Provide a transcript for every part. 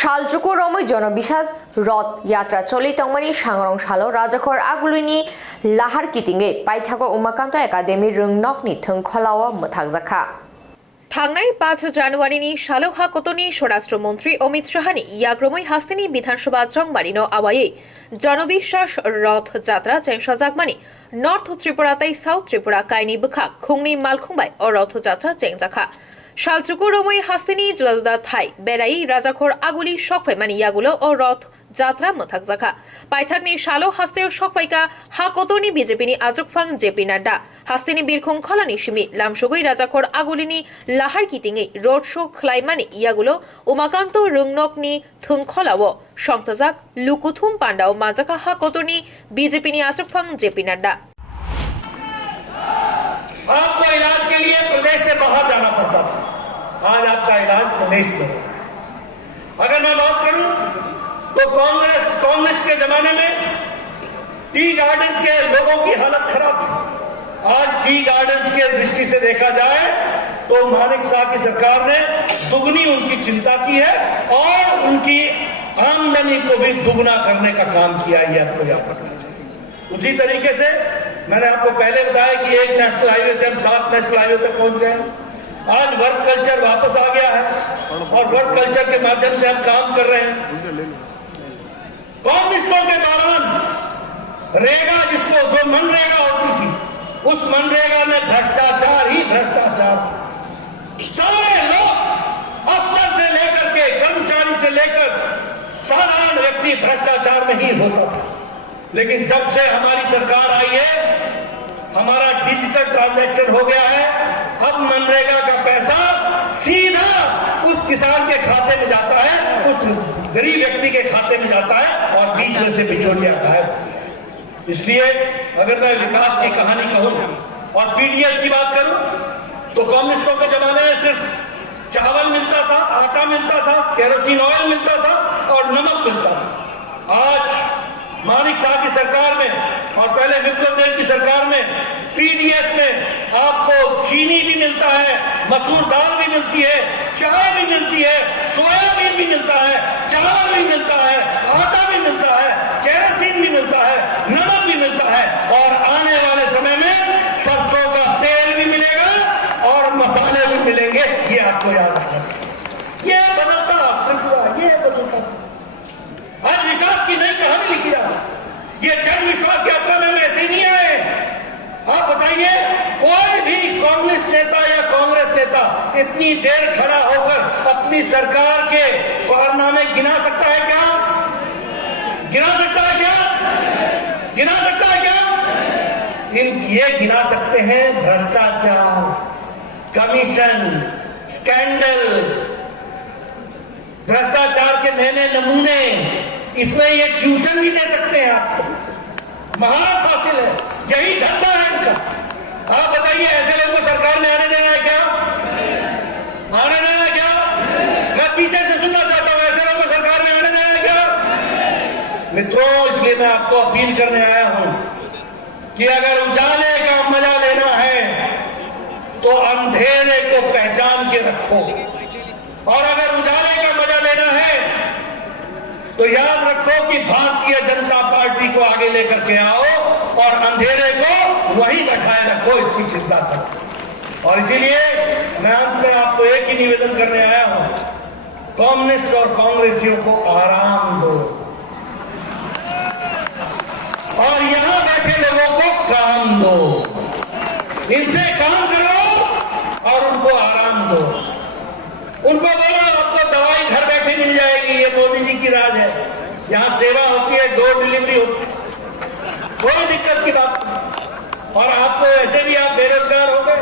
শালচুকু রমৈ জনবিশ্বাস রথ यात्रा चलि तंगमानि सांग्रं सालो राजाखर आगुलिनि लाहार कितिंगे पाइथागो उमाकान्त एकाडेमि रोंनकनि थोंखलाव मोथागजाखा थांनाय 5 জানুয়ারিनि शालौहा कतनि स्वराष्ट्र मन्त्री अमित शाहनि याग्रमै हास्तिनि विधानसभा जंगमारिनो आवायै जनबिश्वास रथ यात्रा चेंसाजाकमानि नर्थ त्रिपुरातै साउथ त्रिपुरा काइनि बुखा खुंनि मालखुंबाय अ रथ यात्रा चेंजाखा शालचुकु रमै हास्तिनि जुदा जुदा थाई बेराई राजाखर आगुलि सकफाइमानि यागुलो अ रथ यात्रा मोथागजाखा पाइथाकनि शालो हास्तेव सकफाइका हा कतनि बिजेपिनि आजुकफां जेपि नाड्डा हास्तिनि बिरखं खलानि सिमि लामसुगै राजाखर आगुलिनि लाहार कितिङै रोड शो खलाइमानि यागुलो उमाकान्त रोंनकनि थोंखलाव संसाजाक लुकुथुम पान्डाव माजाका हा कतनि बिजेपिनि आजुकफां जेपि नाड्डा। आपको इलाज के लिए प्रदेश से बाहर जाना पड़ता था, आज आपका इलाज प्रदेश में। अगर मैं बात करूं तो कांग्रेस के जमाने में टी गार्डन्स के लोगों की हालत खराब थी। आज टी गार्डन्स के दृष्टि से देखा जाए तो मानिक शाह की सरकार ने दुगनी उनकी चिंता की है और उनकी आमदनी को भी दुगना करने का काम किया, ये आपको याद रखना चाहिए। उसी तरीके से मैंने आपको पहले बताया कि एक नेशनल हाईवे से हम 7 नेशनल हाईवे तक पहुंच गए। आज वर्क कल्चर वापस आ गया है और वर्क कल्चर के माध्यम से हम काम कर रहे हैं। कांग्रेसों के दौरान रेगा जिसको जो मनरेगा होती थी, उस मनरेगा में भ्रष्टाचार ही भ्रष्टाचार। सारे लोग अफसर से लेकर के कर्मचारी से लेकर साधारण व्यक्ति भ्रष्टाचार में ही होता था। लेकिन जब से हमारी सरकार आई है, हमारा डिजिटल ट्रांजैक्शन हो गया है। अब मनरेगा का पैसा सीधा उस किसान के खाते में जाता है, उस गरीब व्यक्ति के खाते में जाता है और बीच में से बिचौलिया गायब हो गया। इसलिए अगर मैं विकास की कहानी कहूं और पीडीएस की बात करूं तो कम्युनिस्टों के जमाने में सिर्फ चावल मिलता था, आटा मिलता था, केरोसिन ऑयल मिलता था और नमक मिलता था। आज मानिक शाह की सरकार में और पहले विप्लव देव की सरकार में पीडीएस में आपको चीनी भी मिलता है, मसूर दाल भी मिलती है, चाय भी मिलती है, सोयाबीन भी मिलता है, चावल भी मिलता है, आटा भी मिलता है, केरोसिन भी मिलता है, नमक भी मिलता है और आने वाले समय में सरसों का तेल भी मिलेगा और मसाले भी मिलेंगे। ये आपको याद रखना। ये बदलता त्रिपुरा, ये बदलता। आज विकास की नई कहानी लिखी जा रही। ये जन विश्वास यात्रा में ऐसे नहीं आए। आप बताइए, कोई भी कांग्रेस नेता या कांग्रेस नेता इतनी देर खड़ा होकर अपनी सरकार के कारनामे गिना सकता है क्या? गिना सकता है क्या? गिना सकता है क्या? ये गिना सकते हैं भ्रष्टाचार, कमीशन, स्कैंडल, भ्रष्टाचार के नए नमूने। इसमें ये ट्यूशन भी दे सकते हैं आपको, महारत हासिल है, यही धंधा है इनका। आप बताइए, ऐसे लोगों को सरकार ने आने देना है क्या? आने देना है क्या? मैं पीछे से सुनना चाहता हूं, ऐसे लोगों को सरकार ने आने देना है क्या? मित्रों, इसलिए मैं आपको अपील करने आया हूं कि अगर उजाले का मजा लेना है तो अंधेरे को पहचान के रखो, और अगर उजाले का मजा लेना है तो याद रखो कि भारतीय जनता पार्टी को आगे लेकर के आओ और अंधेरे को वहीं बैठाए रखो, इसकी चिंता करो। और इसीलिए मैं अंत में आपको एक ही निवेदन करने आया हूं, कम्युनिस्ट और कांग्रेसियों को आराम दो और यहां बैठे लोगों को काम दो। इनसे काम करो और उनको आराम दो। उनको बोलो आपको दवाई घर बैठे मिल जाएगी, ये मोदी जी की राज है, यहाँ सेवा होती है, डोर डिलीवरी होती है, कोई दिक्कत की बात नहीं। और आपको ऐसे भी आप बेरोजगार हो गए,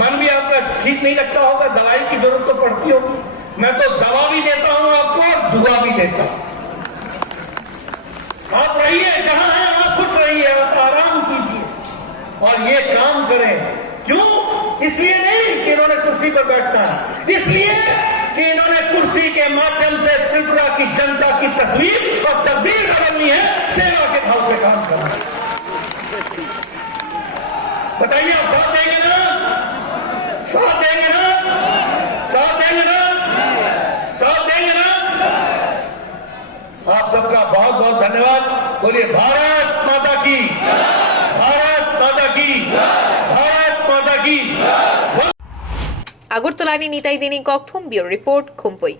मन भी आपका ठीक नहीं लगता होगा, दवाई की जरूरत तो पड़ती होगी। मैं तो दवा भी देता हूं आपको और दुआ भी देता हूं। आप रहिए जहां हैं, आप खुश रहिए, आप आराम कीजिए और ये काम करें। क्यों? इसलिए नहीं कि इन्होंने कुर्सी पर बैठना है, इसलिए कि इन्होंने कुर्सी के माध्यम से त्रिपुरा की जनता की तस्वीर और तकदीर बदलनी है, सेवा के भाव से काम करना है। बताइए, आप साथ देंगे ना? साथ देंगे ना? साथ देंगे ना? साथ देंगे ना? बहुत बहुत धन्यवाद। बोलिए भारत माता की, भारत माता की, भारत माता की। আগরতলানি নিতাই দিনী ককথম ব্যুরো রিপোর্ট খুম্পই।